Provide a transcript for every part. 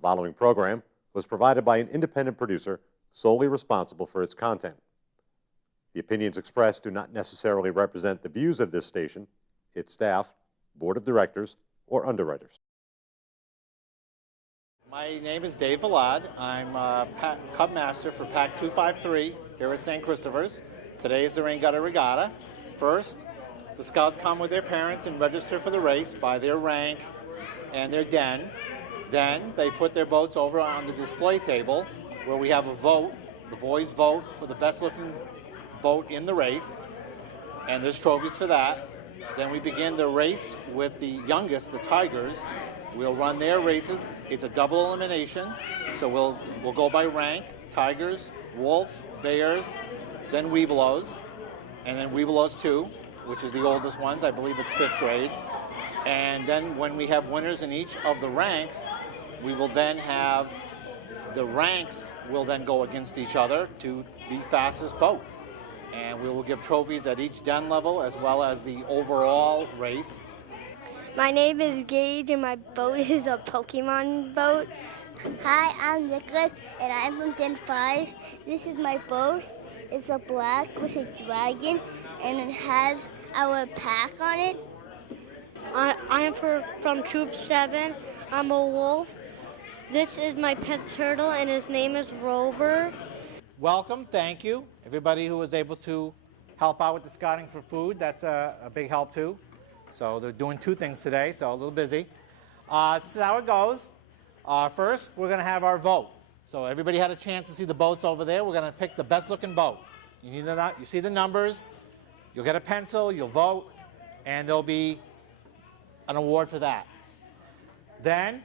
following program was provided by an independent producer solely responsible for its content. The opinions expressed do not necessarily represent the views of this station, its staff, board of directors, or underwriters. My name is Dave Vallad. I'm Cub Master for Pack 253 here at St. Christopher's. Today is the Rain Gutter Regatta. First, the scouts come with their parents and register for the race by their rank and their den. Then they put their boats over on the display table where we have a vote. The boys vote for the best looking boat in the race, and there's trophies for that. Then we begin the race with the youngest, the Tigers. We'll run their races. It's a double elimination, so we'll go by rank: Tigers, Wolves, Bears, then Webelos, and then Webelos 2, which is the oldest ones. I believe it's 5th grade. And then when we have winners in each of the ranks, we will then have the ranks will then go against each other to the fastest boat. And we will give trophies at each den level as well as the overall race. My name is Gage and my boat is a Pokemon boat. Hi, I'm Nicholas and I'm from Den 5. This is my boat. It's a black with a dragon and it has our pack on it. I'm from Troop 7. I'm a wolf. This is my pet turtle and his name is Rover. Welcome, thank you. Everybody who was able to help out with the scouting for food, that's a big help too. So they're doing 2 things today, so a little busy. This is how it goes. First, we're going to have our vote. So everybody had a chance to see the boats over there. We're going to pick the best looking boat. You see the numbers, you'll get a pencil, you'll vote, and there'll be an award for that. Then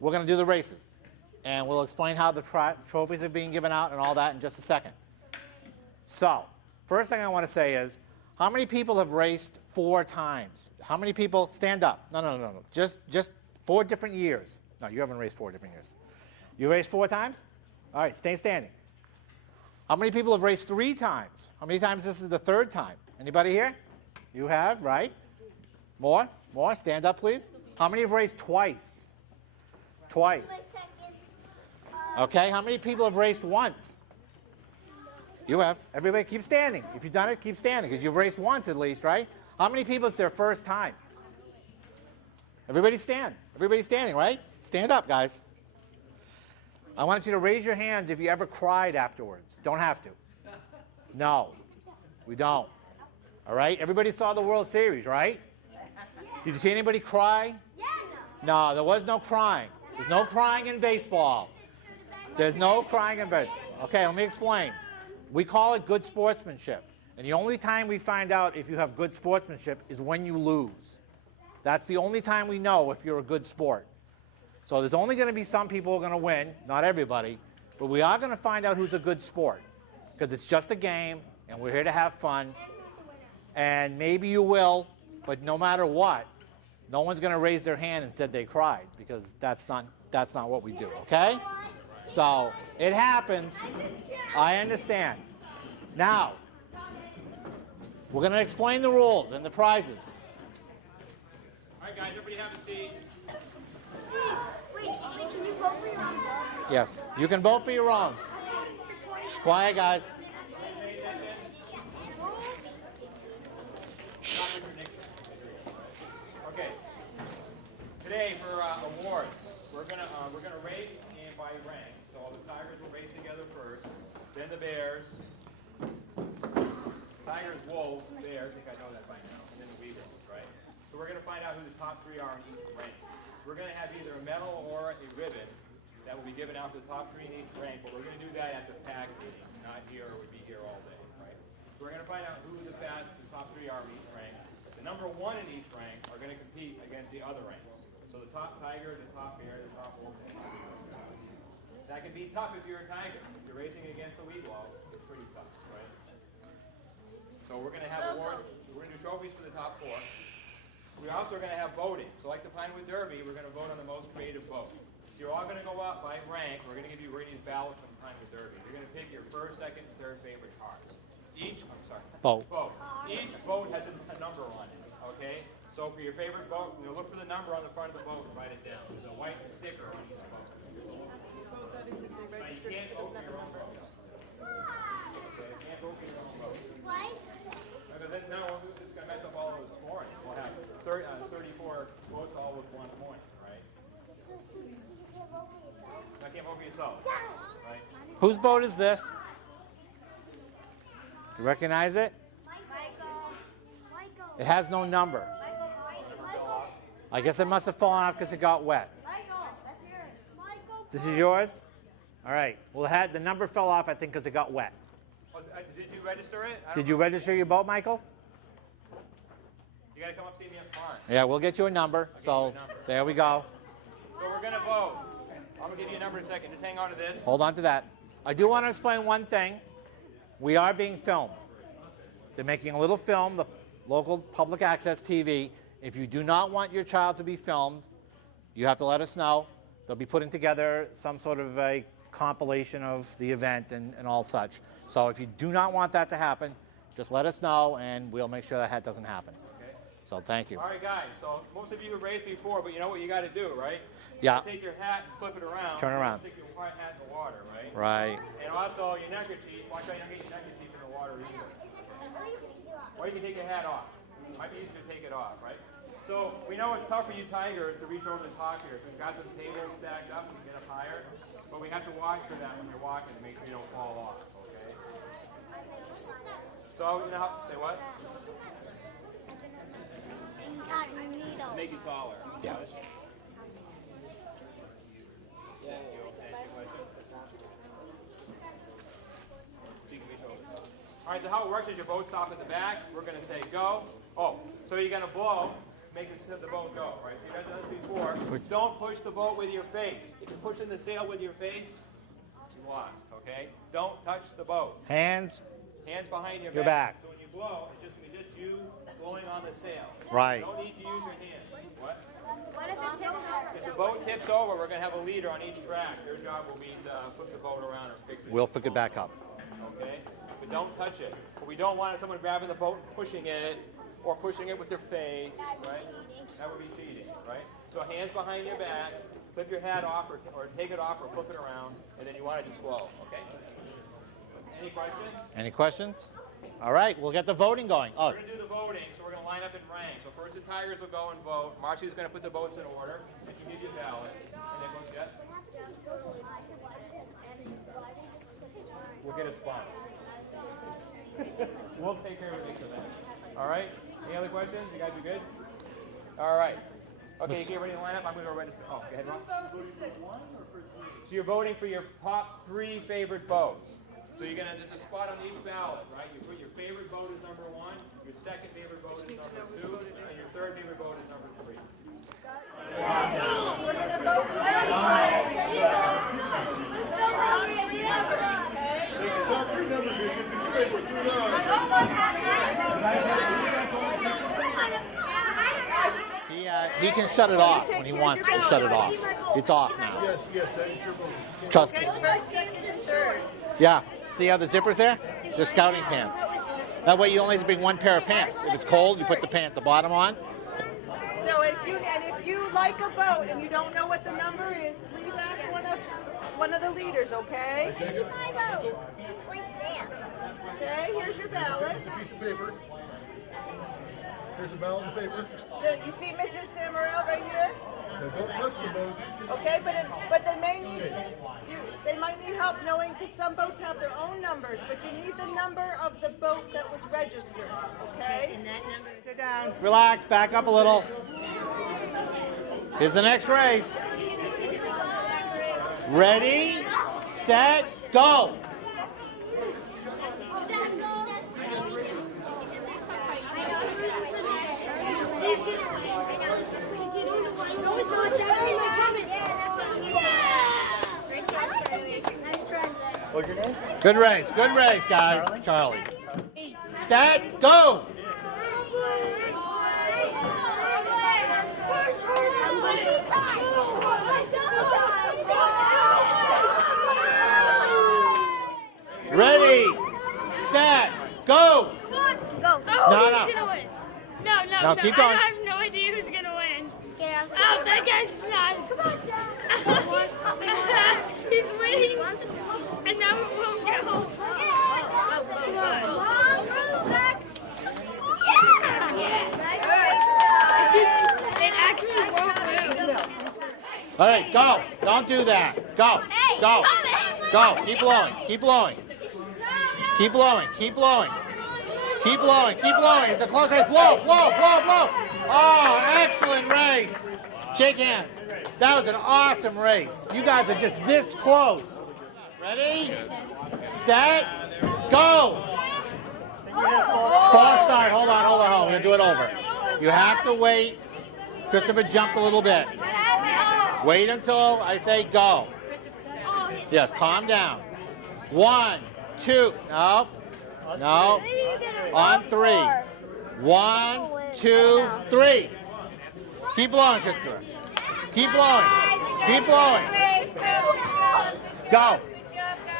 we're going to do the races, and we'll explain how the trophies are being given out and all that in just a second. So, first thing I want to say is, how many people have raced 4 times? How many people, stand up? No. Just 4 different years. No, you haven't raced 4 different years. You raced 4 times? All right, stay standing. How many people have raced 3 times? How many times this is the 3rd time? Anybody here? You have, right? More? Stand up, please. How many have raced twice? Twice. Okay, how many people have raced once? You have. Everybody keep standing. If you've done it, keep standing, because you've raced once at least, right? How many people it's their first time? Everybody stand. Everybody's standing, right? Stand up, guys. I want you to raise your hands if you ever cried afterwards. Don't have to. No, we don't. All right? Everybody saw the World Series, right? Did you see anybody cry? No, there was no crying. There's no crying in baseball. There's no crying in baseball. Okay, let me explain. We call it good sportsmanship. And the only time we find out if you have good sportsmanship is when you lose. That's the only time we know if you're a good sport. So there's only going to be some people who are going to win, not everybody, but we are going to find out who's a good sport, because it's just a game, and we're here to have fun. And maybe you will, but no matter what, no one's going to raise their hand and said they cried, because that's not what we do, okay? So it happens. I understand. Now, we're going to explain the rules and the prizes. All right, guys, everybody have a seat. Wait, can you vote for your own? Yes, you can vote for your own. Shh, quiet, guys. Okay. Today for awards, we're gonna race and by rank. So all the Tigers will race together first, then the Bears. Tigers, Wolves, Bears. I think I know that by now. And then the Weagles, right? So we're gonna find out who the top 3 are in each rank. We're going to have either a medal or a ribbon that will be given out to the top 3 in each rank, but we're going to do that at the pack meeting, not here, or we'd be here all day, right? So we're going to find out who the top 3 are in each rank. The number 1 in each rank are going to compete against the other ranks. So the top Tiger, the top Bear, the top Wolf, and the top Scout. That can be tough if you're a Tiger. If you're racing against a Weaglo, it's pretty tough, right? So we're going to have awards. We're going to do trophies for the top 4. We're also going to have voting. So like the Pinewood Derby, we're going to vote on the most creative boat. So you're all going to go up by rank. We're going to give you Rainey's ballots from the Pinewood Derby. You're going to pick your first, second, third favorite cars. Each vote has a number on it, okay? So for your favorite boat, look for the number on the front of the boat and write it down. There's a white sticker on each yourself. Right? Whose boat is this? You recognize it? It has no number. I guess it must have fallen off because it got wet. This is yours? All right. Well, the number fell off, I think, because it got wet. Oh, did you register it? Did you register your boat, Michael? You got to come up see me up front. Yeah, we'll get you a number. So there we go. So we're going to vote. I'm going to give you a number in a second. Just hang on to this. Hold on to that. I do want to explain one thing. We are being filmed. They're making a little film, the local public access TV. If you do not want your child to be filmed, you have to let us know. They'll be putting together some sort of a compilation of the event and all such. So if you do not want that to happen, just let us know and we'll make sure that doesn't happen. Okay. So thank you. All right, guys. So most of you have raced before, but you know what you got to do, right? Yeah. You take your hat and flip it around. Turn around. Stick your hat in the water, right? Right. And also your neckerchief. Watch out, you don't get your neckerchief in the water either. Or you can take your hat off. It might be easier to take it off, right? So we know it's tough for you tigers to reach over the top here. So we've got some tables stacked up and get up higher. But we have to watch for that when you're walking to make sure you don't fall off, okay? So, you know how, say what? Make you taller. Yeah. All right, so how it works is your boat stops at the back. We're going to say go. Oh, so you're going to blow, make the boat go, right? So you guys done this before. Don't push the boat with your face. If you're pushing the sail with your face, you lost, okay? Don't touch the boat. Hands. Hands behind your back. So when you blow, it's just you blowing on the sail. Right. You don't need to use your hands. What? What if it tips over? If the boat tips over, we're going to have a leader on each track. Their job will be to flip the boat around or fix it. We'll pick it back up. Okay? But don't touch it. But we don't want someone grabbing the boat, pushing it, or pushing it with their face, right? That would be cheating, right? So hands behind your back, flip your hat off, or take it off, or flip it around, and then you want to just blow, okay? Any questions? Any questions? All right, we'll get the voting going. Oh, We're going to do the voting, so we're going to line up in rank. So first the Tigers will go and vote. Marcy's going to put the votes in order, and she gives you a ballot. And then we'll get... We'll get a spot. We'll take care of everything for that. All right? Any other questions? You guys are good? All right. Okay, you get ready to line up? I'm going to go register. Oh, go ahead, Ron. So you're voting for your top 3 favorite boats. So you're going to, there's a spot on each ballot, right? You put your favorite boat as number 1, your second favorite boat is number 2, and your third favorite boat is number 3. he can shut it off when he wants to shut it off. It's off now. Trust me. Yeah. See how the zipper's there? They're scouting pants. That way you only have to bring 1 pair of pants. If it's cold, you put the pant, the bottom on. So if you like a boat and you don't know what the number is, please ask one of the leaders, okay? My boat. Right there. Okay, here's your ballot. Piece of paper. Here's a ballot of paper. You see Mrs. Samarel right here? Now don't touch the boat. Okay, but they might need help knowing because some boats have their own numbers, but you need the number of the boat that was registered, okay? Sit down, relax, back up a little. Here's the next race. Ready, set, go. Good race, guys. Charlie. Set, go. Ready, set, go. Go. No. No, keep going. I have no idea who's gonna win. Oh, that guy's not. He's winning, and now it won't go. It actually won't move. All right, go. Don't do that. Go. Go. Go. Keep blowing. Keep blowing. Keep blowing. Keep blowing. Keep blowing. Keep blowing. It's a close race. Blow. Blow. Blow. Blow. Oh, excellent race. Shake hands. That was an awesome race. You guys are just this close. Ready? Set. Go. False start. Hold on. Hold on. Hold on. We're going to do it over. You have to wait. Christopher jumped a little bit. Wait until I say go. Yes, calm down. 1, 2. No. No. On 3. 1, 2, 3. Keep blowing, Christopher. Keep blowing. Keep blowing. Go.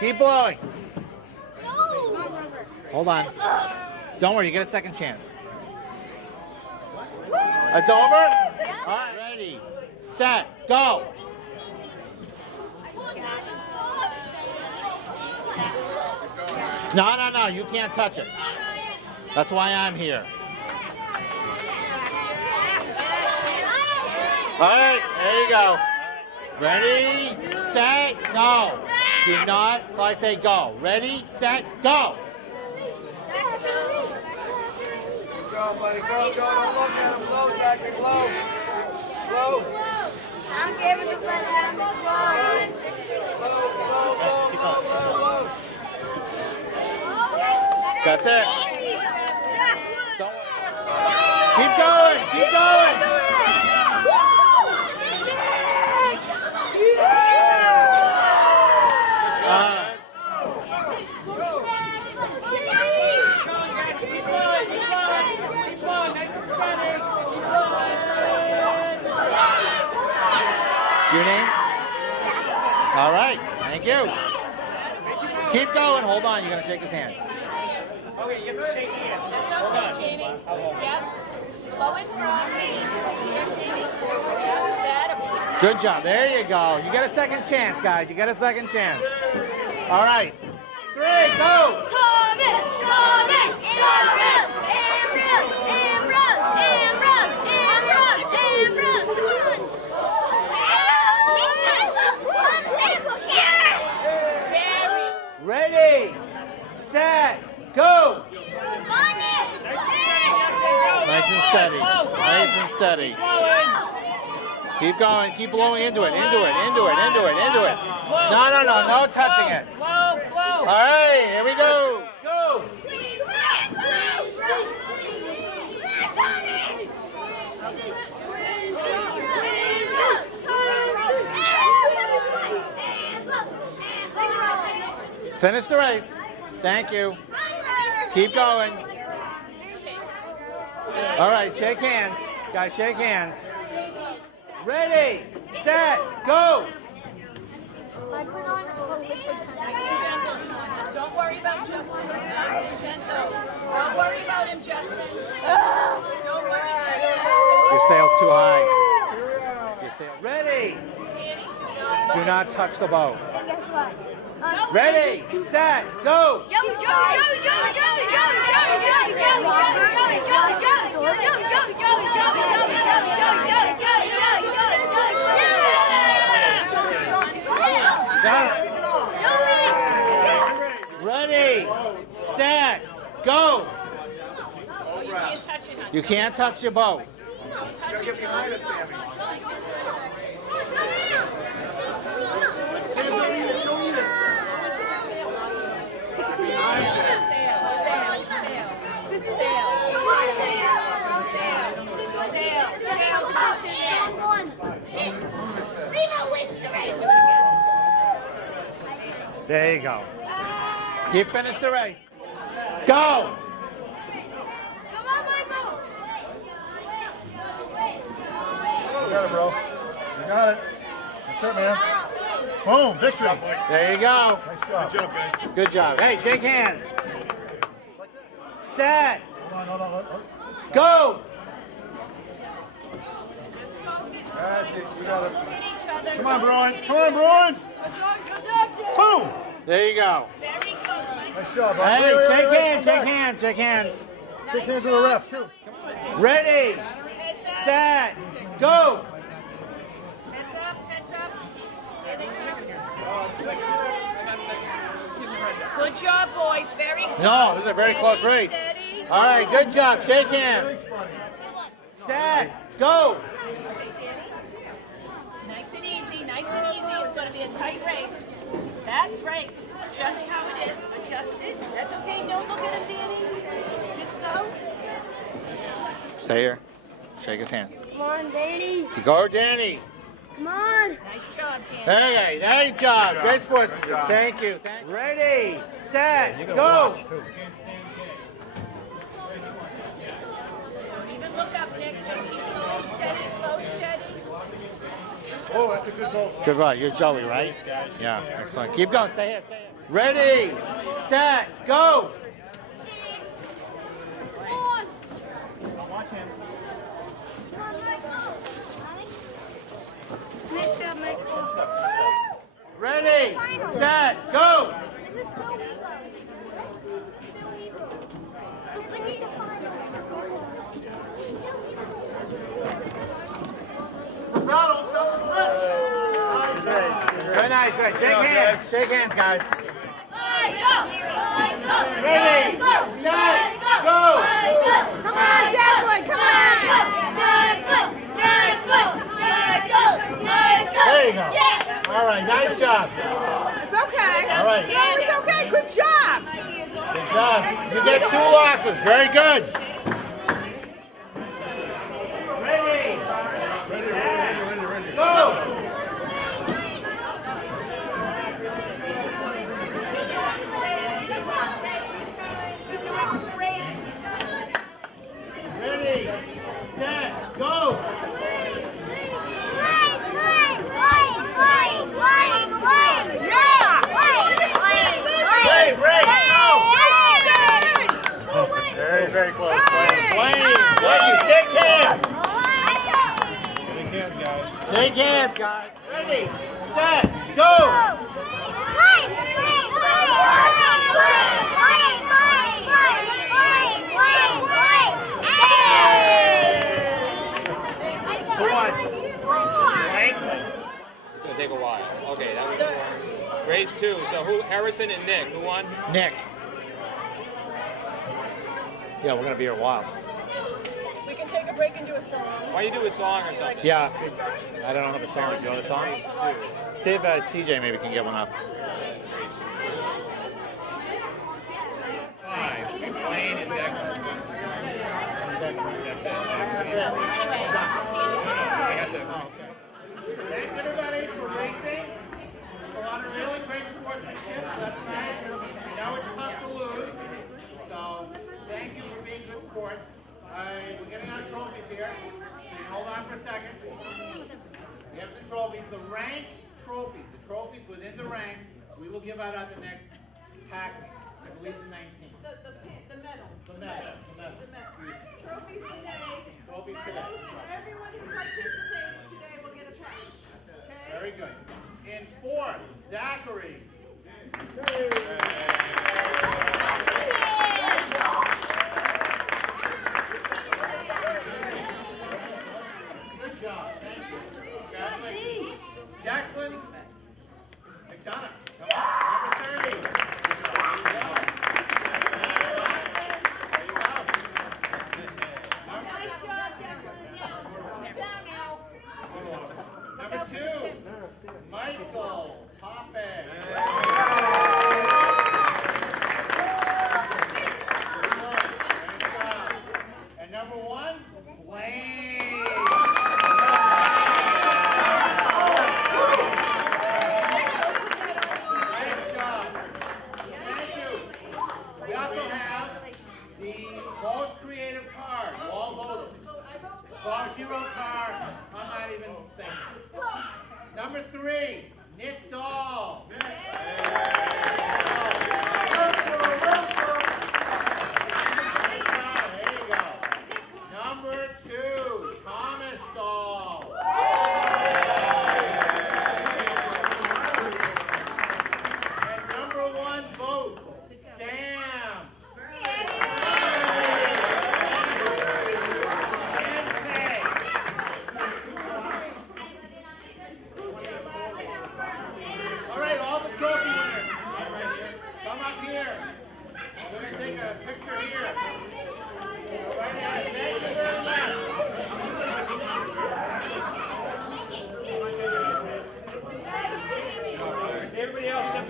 Keep blowing. Hold on. Don't worry, you get a second chance. It's over? All right, ready, set, go. No, no, no, you can't touch it. That's why I'm here. All right, there you go. Ready, set, go. Do not, so I say go. Ready, set, go. Go, buddy, go, go. Don't look at him. Blow, Zachary, blow. Blow. I'm giving it to them. Blow. That's it. Don't. Keep going, keep going. Your name? All right, thank you. Keep going. Hold on, you're going to shake his hand. Okay, you have to shake hands. That's okay, Jamie. Yep. Blow it from me. Here, Jamie. Yep, Good job. There you go. You get a second chance, guys. You get a second chance. All right. 3, go. Ready, set, go. Nice and steady. Nice and steady. Keep going. Keep blowing into it. Into it. Into it. Into it. Into it. No, no, no. No touching it. All right. Here we go. Go. Finish the race. Thank you. Keep going. All right, shake hands. Guys, shake hands. Ready, set, go. Don't worry about Justin. Nice and gentle. Don't worry about him, Justin. Don't worry, Justin. Your sail's too high. Your sail. Ready. Do not touch the boat. Ready, set, go. Ready, set, go. You can't touch your boat. There you go. Keep finish the race. Go. You got it, bro. You got it. That's it, man. Boom, victory. There you go. Nice job. Good job, guys. Good job. Hey, shake hands. Set. Hold on. Go. That's it. You got it. Come on, Bruins. Come on, Bruins. Boom. There you go. Nice job, bro. Hey, Wait, shake wait, hands, come shake back. hands, shake hands. Shake hands with the ref, too. Ready, set, go. Heads up, heads up. There they go. Good job, boys. Very close. No, this is a very close race. Steady. All right, good job. Shake hands. Set, go. Okay, Danny. Nice and easy, nice and easy. It's going to be a tight race. That's right. Just how it is. Adjust it. That's okay. Don't look at him, Danny. Just go. Stay here. Shake his hand. Come on, Danny. Go, Danny. Come on. Nice job, Danny. Hey, nice job. Great sportsmanship. Thank you. Ready, set, go. Don't even look up, Nick. Just keep going steady, flow steady. Oh, that's a good ball. Good run. You're Joey, right? Yeah, excellent. Keep going. Stay here. Stay here. Ready, set, go. Nice job, Michael. Ready, set, go. This is still Eagle. This is the final. Very nice, right. Shake hands. Shake hands, guys. Ready, set, go. Come on, Declan, come on. There you go. All right, nice job. It's okay. All right. No, it's okay. Good job. Good job. You get 2 losses. Very good. Ready. Ready. Go. Ready, set, go. Very, very close. Blaine, thank you. Shake hands. Shake hands, guys. Shake hands, guys. Ready, set, go. It's gonna take a while. Okay, that was race 2. So who? Harrison and Nick. Who won? Nick. Yeah, we're gonna be here a while. We can take a break and do a song. Why don't you do a song or something? Yeah, I don't have a song. Do you want a song? See if CJ maybe can get one up. Blaine and Declan. Thanks everybody for racing. It's a lot of really great sportsmanship. That's nice. We know it's tough to lose. So thank you for being good sports. We're getting our trophies here. So you hold on for a second. We have some trophies. The rank trophies, the trophies within the ranks, we will give out at the next pack meeting. I believe the 19th. The medals. The medals. Trophies today. Trophies today. Everyone who participated today will get a patch. Okay? Very good. In 4th, Zachary. Good job. Thank you. Declan McDonough. Come on. Number 30. Number 2, Michael Hoppe. And number 1, Blaine.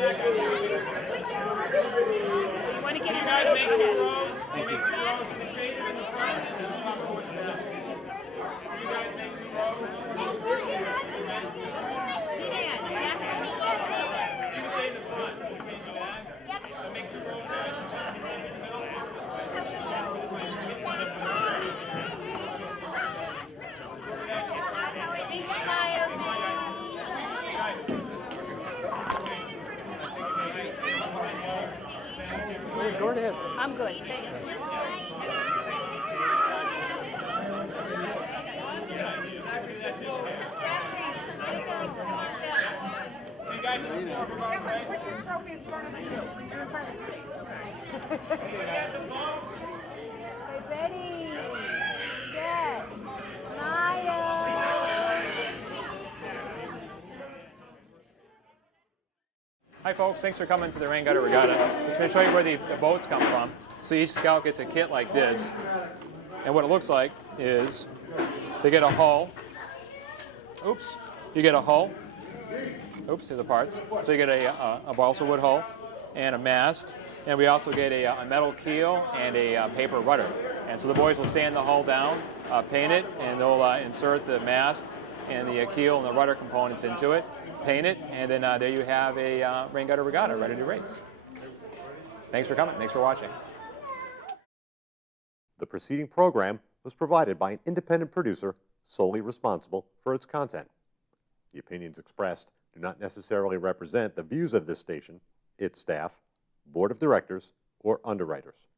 You want to get it right? Go ahead. Thank you. Go ahead. I'm good. Thank you. You guys are looking for both, right? Put your trophy in front of you. You're in front of me. Okay, ready, set, smile. Hi folks, thanks for coming to the Rain Gutter Regatta. Just going to show you where the boats come from. So each scout gets a kit like this. And what it looks like is they get a hull. Oops. You get a hull. Oops, here's the parts. So you get a balsa wood hull and a mast. And we also get a metal keel and a paper rudder. And so the boys will sand the hull down, paint it, and they'll insert the mast and the keel and the rudder components into it, paint it, and then there you have a Rain Gutter Regatta ready to race. Thanks for coming. Thanks for watching. The preceding program was provided by an independent producer solely responsible for its content. The opinions expressed do not necessarily represent the views of this station, its staff, board of directors, or underwriters.